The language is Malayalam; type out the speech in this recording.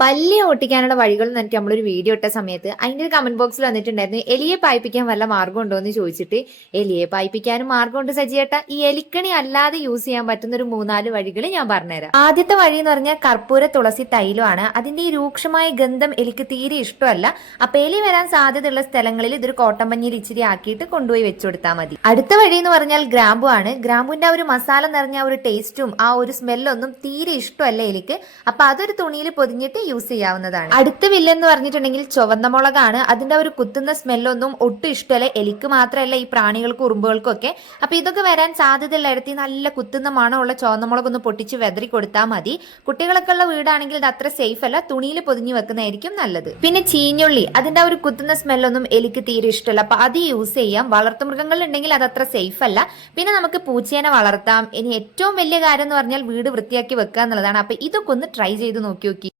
പല്ലി ഓട്ടിക്കാനുള്ള വഴികൾ എന്നിട്ട് നമ്മളൊരു വീഡിയോ ഇട്ട സമയത്ത് അതിന്റെ ഒരു കമന്റ് ബോക്സിൽ വന്നിട്ടുണ്ടായിരുന്നു, എലിയെ പായിപ്പിക്കാൻ വല്ല മാർഗം ഉണ്ടോ എന്ന് ചോദിച്ചിട്ട്. എലിയെ പായിപ്പിക്കാനും മാർഗമുണ്ട് സജിയേട്ട. ഈ എലിക്കണി അല്ലാതെ യൂസ് ചെയ്യാൻ പറ്റുന്ന ഒരു 3-4 വഴികൾ ഞാൻ പറഞ്ഞുതരാം. ആദ്യത്തെ വഴി എന്ന് പറഞ്ഞാൽ കർപ്പൂര തുളസി തൈലമാണ്. അതിന്റെ ഈ രൂക്ഷമായ ഗന്ധം എലിക്ക് തീരെ ഇഷ്ടമല്ല. അപ്പൊ എലി വരാൻ സാധ്യതയുള്ള സ്ഥലങ്ങളിൽ ഇതൊരു കോട്ടൻ പഞ്ഞിയിൽ ഇച്ചിരി ആക്കിയിട്ട് കൊണ്ടുപോയി വെച്ചുകൊടുത്താൽ മതി. അടുത്ത വഴി എന്ന് പറഞ്ഞാൽ ഗ്രാമ്പു ആണ്. ഗ്രാമ്പുവിന്റെ ആ ഒരു മസാല നിറഞ്ഞ ഒരു ടേസ്റ്റും ആ ഒരു സ്മെല്ലൊന്നും തീരെ ഇഷ്ടമല്ല എലിക്ക്. അപ്പൊ അതൊരു തുണിയിൽ പൊതിഞ്ഞിട്ട് യൂസ് ചെയ്യാവുന്നതാണ്. അടുത്ത വില്ലെന്ന് പറഞ്ഞിട്ടുണ്ടെങ്കിൽ ചുവന്ന മുളകാണ്. അതിന്റെ ഒരു കുത്തുന്ന സ്മെല്ലൊന്നും ഒട്ടും ഇഷ്ടമല്ല എലിക്ക് മാത്രമല്ല ഈ പ്രാണികൾക്കും ഉറുമ്പുകൾക്കും ഒക്കെ. അപ്പൊ ഇതൊക്കെ വരാൻ സാധ്യതയുള്ള ഇടത്ത് നല്ല കുത്തുന്ന മണമുള്ള ചുവന്ന മുളക് ഒന്ന് പൊട്ടിച്ച് വെതറി കൊടുത്താൽ മതി. കുട്ടികളൊക്കെ ഉള്ള വീടാണെങ്കിൽ ഇത് അത്ര സേഫ് അല്ല, തുണിയിൽ പൊതിഞ്ഞു വെക്കുന്നതായിരിക്കും നല്ലത്. പിന്നെ ചീഞ്ഞുള്ളി, അതിന്റെ ഒരു കുത്തുന്ന സ്മെല്ലൊന്നും എലിക്ക് തീരെ ഇഷ്ടമല്ല, അപ്പൊ അത് യൂസ് ചെയ്യാം. വളർത്തുമൃഗങ്ങൾ ഉണ്ടെങ്കിൽ അത് അത്ര സേഫ് അല്ല. പിന്നെ നമുക്ക് പൂച്ചേനെ വളർത്താം. ഇനി ഏറ്റവും വലിയ കാര്യം എന്ന് പറഞ്ഞാൽ വീട് വൃത്തിയാക്കി വെക്കുക എന്നുള്ളതാണ്. അപ്പൊ ഇതൊക്കെ ഒന്ന് ട്രൈ ചെയ്ത് നോക്കി.